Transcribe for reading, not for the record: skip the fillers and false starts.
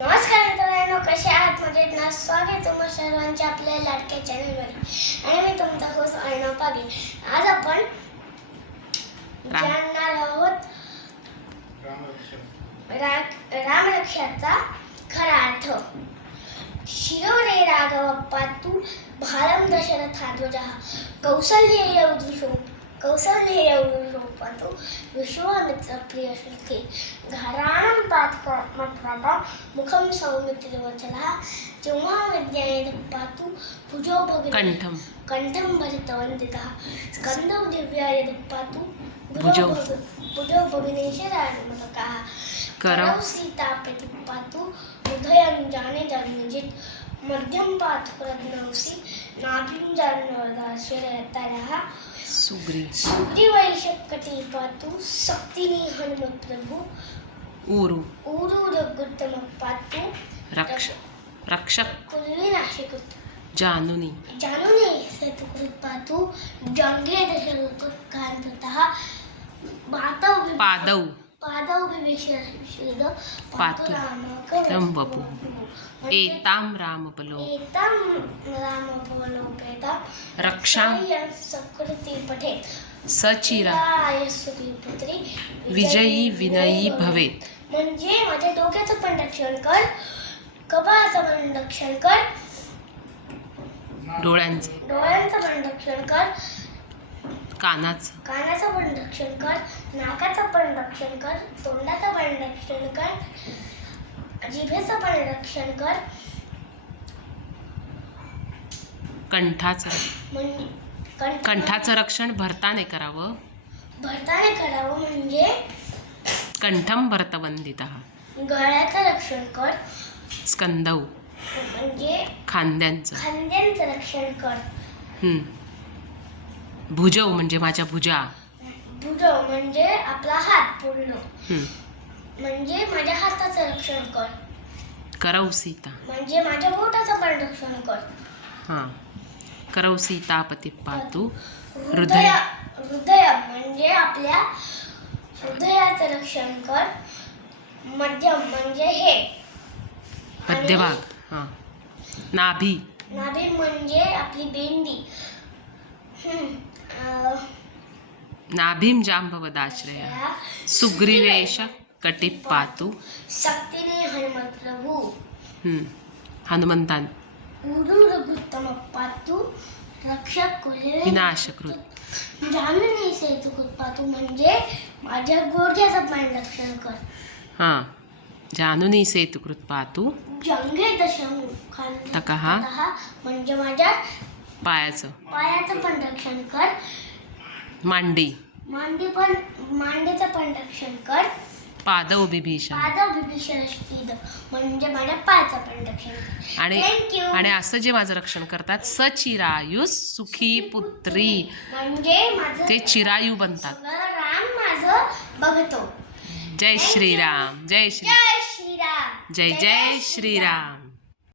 नमस्कार मित्रांनो, कसे आहात? मजेत ना? स्वागत तुम्हा सर्वांचे आपल्या लाडक्या चॅनलवर आणि मी तुमचा होस्ट अर्णव पागे. आज आपण जाणणार आहोत रामरक्षाचा खरा अर्थ. शिरोरे राघवप्पा तू भालम दशरथात्मजः कौसल्येय उद्विषोपतु विश्वामित्र प्रिय श्रुते घराणं पात्रमत्प्रभा मुखं सौमित्रिवचलः जेव्हा विद्याये पातु भुजो भगिनी कंठं भरितवन्दितः स्कन्धौ दिव्याय पातु भुजो भगिनीशराजमतकः करौ सीता प्रतिपातु हृदयं जाने जन्मजित् मध्यम पातु प्रज्ञांसि नाभिं जान्नवदाशिरयतरः सुग्रीवैशक्कटी पातु शक्तिनी हनुमत् प्रभु ऊरू रघुत्तम पातु रक्षक कुलविनाशकृत जानुनी सेतुकृत पातु जंगे दशरथकांततः पादौ विभीषण पातु रंबपु एतां रामबलोपेता रक्षां सकृती पठेत सचिरायस्वती पुत्री विजयी विनयी भवेत. म्हणजे माझ्या डोक्याचं पण रक्षण कर, कपाळाचं पण रक्षण कर, डोळ्यांचं पण रक्षण कर, कानाचं पण रक्षण कर, नाकाचं पण रक्षण कर, तोंडाचं पण रक्षण कर, जिभेचं पण रक्षण कर, कंठाचं रक्षण भरताने करावं म्हणजे कंठं भरतवन्दितः. गळ्याचं रक्षण कर, स्कंदौ म्हणजे खांद्यांचं रक्षण कर, भुजौ म्हणजे माझ्या भुजा, म्हणजे आपला हात पूर्ण, म्हणजे माझ्या हाताचं रक्षण कर, करौ सीता म्हणजे माझ्या बोटाचं पण रक्षण कर, करौ सीतापती पातु हृदय म्हणजे आपल्या हृदयाचं रक्षण कर, मध्यम म्हणजे हे मध्यभाग, नाभी म्हणजे आपली बेंदी, नाभीं जांबवदाश्रय सुग्रीवेश कटी पातु शक्तिनी हनुमत प्रभु हनुमंतान ऊरू रघुत्तम पातु रक्षक विनाशकृत जानुनी सेतुकृत पातु म्हणजे माझ्या गोडघ्याचं पण रक्षण कर, जानुनी सेतुकृत पातु जंगे दशरथकांततः म्हणजे माझ्या पायाचं पण रक्षण कर, मांडीचं पण रक्षण कर, पादौ विभीषण म्हणजे माझ्या पायाचं पण रक्षण कर. आणि असं जे माझं रक्षण करतात सचिरायुस सुखी पुत्री म्हणजे माझं ते चिरायू बनतात. राम माझं बघतो. जय श्रीराम. जय श्रीराम. जय श्रीराम.